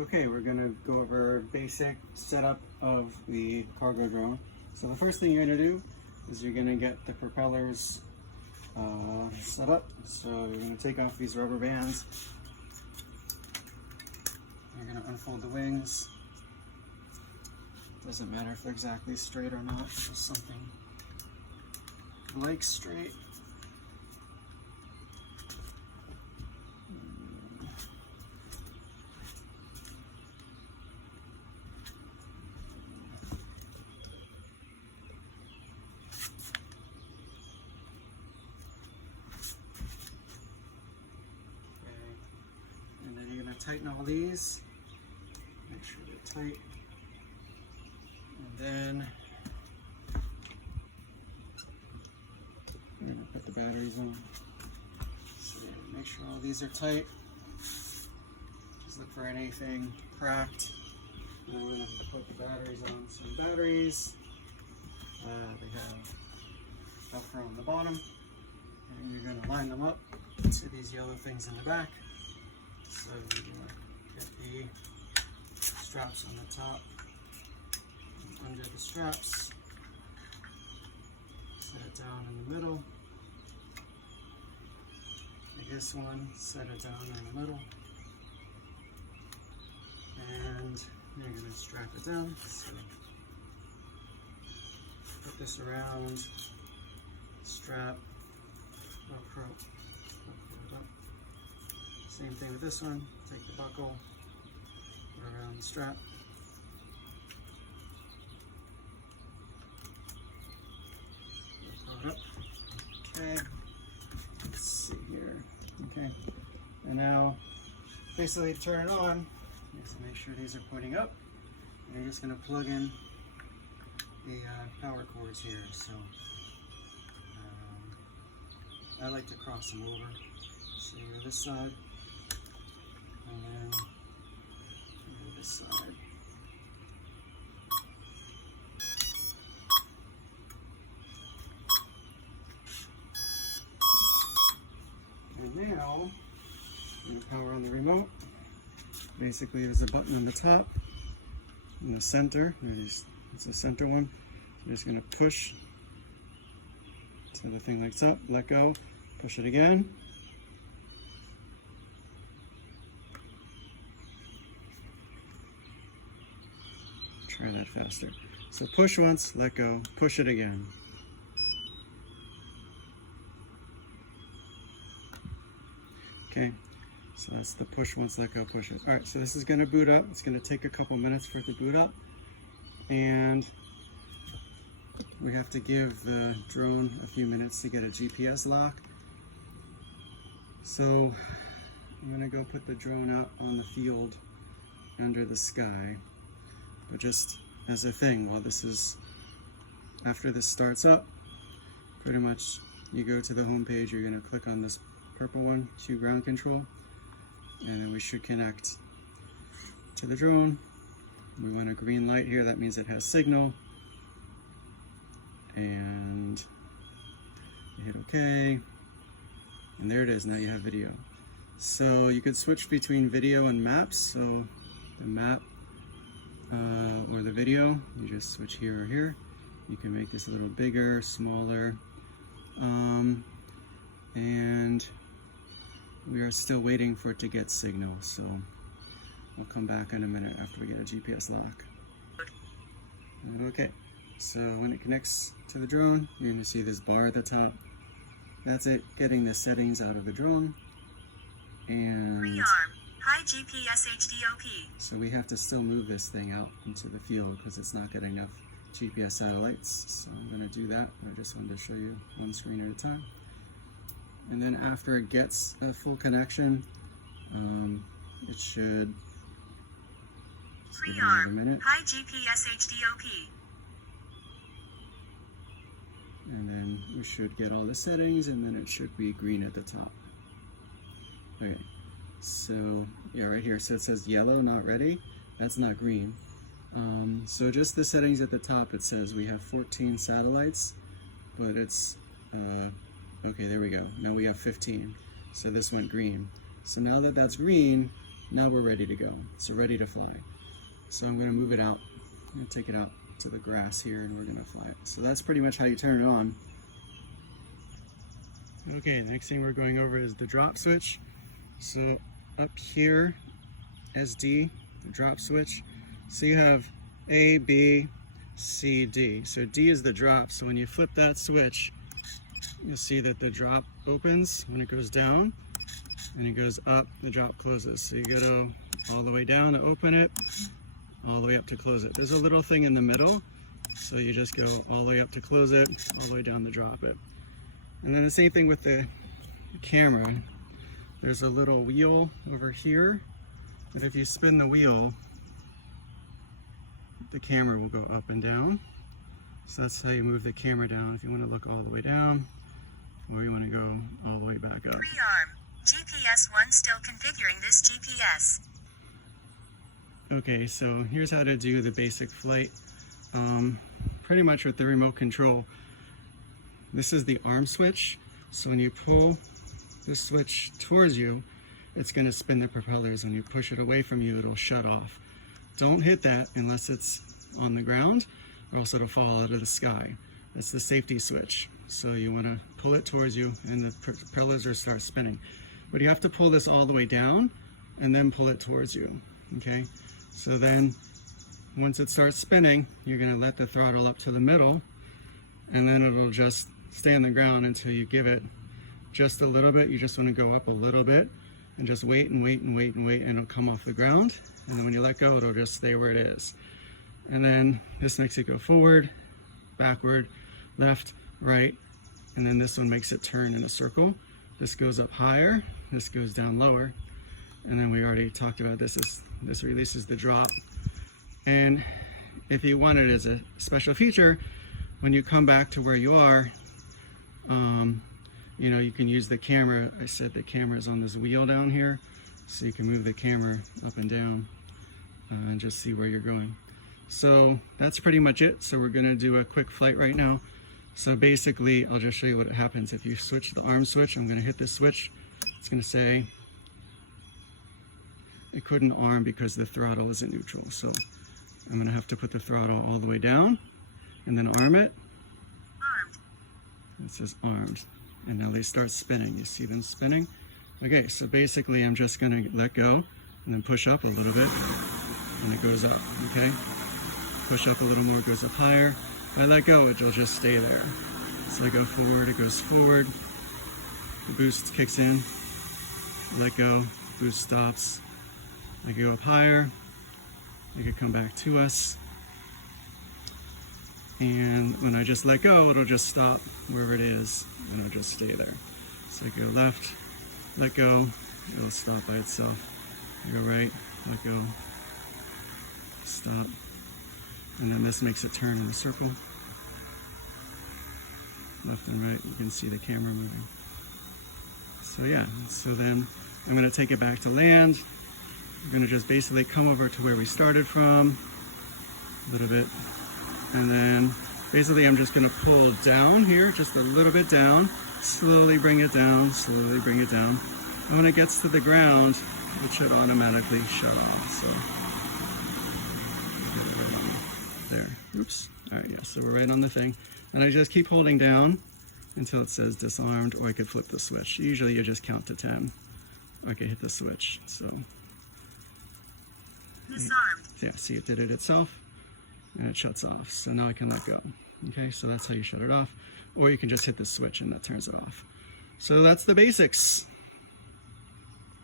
Okay, we're going to go over basic setup of the cargo drone. So the first thing you're going to do is you're going to get the propellers set up. So you're going to take off these rubber bands. You're going to unfold the wings. Doesn't matter if they're exactly straight or not, just something like straight. And then you're going to tighten all these, make sure they're tight, and then we're going to put the batteries on. So make sure all these are tight, just look for anything cracked. Now we're going to put the batteries on. So the batteries, they have Velcro on the bottom, and you're going to line them up to these yellow things in the back. So you get the straps on the top and under the straps, set it down in the middle. Like this one, set it down in the middle, and you're going to strap it down. So put this around, strap, Velcro, it up. Same thing with this one, take the buckle, put it around the strap. Pull it up. Okay, let's see here. Okay, and now basically turn it on. Just make sure these are pointing up. And you're just going to plug in the power cords here. So I like to cross them over. So you go this side, and then go this side. And now, you power on the remote. Basically, there's a button on the top, in the center. It's the center one. You're just going to push so the thing lights up, let go, push it again. Try that faster. So push once, let go, push it again. Okay, so that's the push once, let go, push it. All right, so this is going to boot up. It's going to take a couple minutes for it to boot up. And we have to give the drone a few minutes to get a GPS lock. So I'm going to go put the drone out on the field under the sky. But just as a thing, while this is, after this starts up, pretty much you go to the home page, you're going to click on this purple one, to ground control, and then we should connect to the drone. We want a green light here, that means it has signal, and you hit OK, and there it is. Now you have video. So you could switch between video and maps. So the map or the video, you just switch here or here. You can make this a little bigger, smaller, and we are still waiting for it to get signal, so I'll come back in a minute after we get a GPS lock. Okay, so when it connects to the drone, you're going to see this bar at the top. That's it, getting the settings out of the drone. And Pre-arm, high GPS HDOP. So we have to still move this thing out into the field because it's not getting enough GPS satellites. So I'm going to do that. I just wanted to show you one screen at a time. And then after it gets a full connection, it should just give it another minute. High GPS HDOP. And then we should get all the settings, and then it should be green at the top. Okay, so yeah, right here, so it says yellow, not ready. That's not green. So just the settings at the top, it says we have 14 satellites, but it's okay, there we go. Now we have 15. So this went green. So now that that's green, Now we're ready to go. So ready to fly. So I'm gonna move it out. I'm gonna take it out to the grass here and we're gonna fly it. So that's pretty much how you turn it on. Okay, the next thing we're going over is the drop switch. So up here, SD, the drop switch. So you have A, B, C, D. So D is the drop. So when you flip that switch, you'll see that the drop opens when it goes down, and it goes up, the drop closes. So you go all the way down to open it, all the way up to close it. There's a little thing in the middle, so you just go all the way up to close it, all the way down to drop it. And then the same thing with the camera. There's a little wheel over here, that if you spin the wheel, the camera will go up and down. So that's how you move the camera down if you want to look all the way down, or you want to go all the way back up. Pre-arm. GPS 1 still configuring this GPS. Okay, so here's how to do the basic flight. Pretty much with the remote control. This is the arm switch. So when you pull the switch towards you, it's going to spin the propellers. When you push it away from you, it'll shut off. Don't hit that unless it's on the ground, or else it'll fall out of the sky. That's the safety switch. So you want to pull it towards you and the propellers will start spinning. But you have to pull this all the way down and then pull it towards you. Okay, so then once it starts spinning, you're going to let the throttle up to the middle, and then it'll just stay on the ground until you give it just a little bit. You just want to go up a little bit and just wait and wait and wait and wait, and it'll come off the ground. And then when you let go, it'll just stay where it is. And then this makes it go forward, backward, left, right, and then this one makes it turn in a circle. This goes up higher, this goes down lower, and then we already talked about this. This releases the drop. And if you want it as a special feature, when you come back to where you are, you know, you can use the camera. I said the camera is on this wheel down here, so you can move the camera up and down and just see where you're going. So that's pretty much it. So we're gonna do a quick flight right now. So basically, I'll just show you what happens if you switch the arm switch. I'm gonna hit this switch. It's gonna say it couldn't arm because the throttle isn't neutral. So I'm gonna have to put the throttle all the way down and then arm it. Armed. It says armed. And now they start spinning. You see them spinning? Okay, so basically I'm just gonna let go and then push up a little bit and it goes up, okay? Push up a little more, it goes up higher. If I let go, it'll just stay there. So I go forward, it goes forward. The boost kicks in. Let go, boost stops. I go up higher. It could come back to us. And when I just let go, it'll just stop wherever it is and it'll just stay there. So I go left, let go, it'll stop by itself. I go right, let go, stop. And then this makes it turn in a circle. Left and right, you can see the camera moving. So yeah, so then I'm gonna take it back to land. I'm gonna just basically come over to where we started from, a little bit. And then basically I'm just gonna pull down here, just a little bit down, slowly bring it down, slowly bring it down. And when it gets to the ground, it should automatically shut off, so. Get it right on there, oops. All right, yeah, so we're right on the thing. And I just keep holding down until it says disarmed, or I could flip the switch. Usually you just count to 10, or I could hit the switch, so. Disarmed. Yeah, see it did it itself. And it shuts off. So now I can let go. Okay, so that's how you shut it off. Or you can just hit the switch and that turns it off. So that's the basics.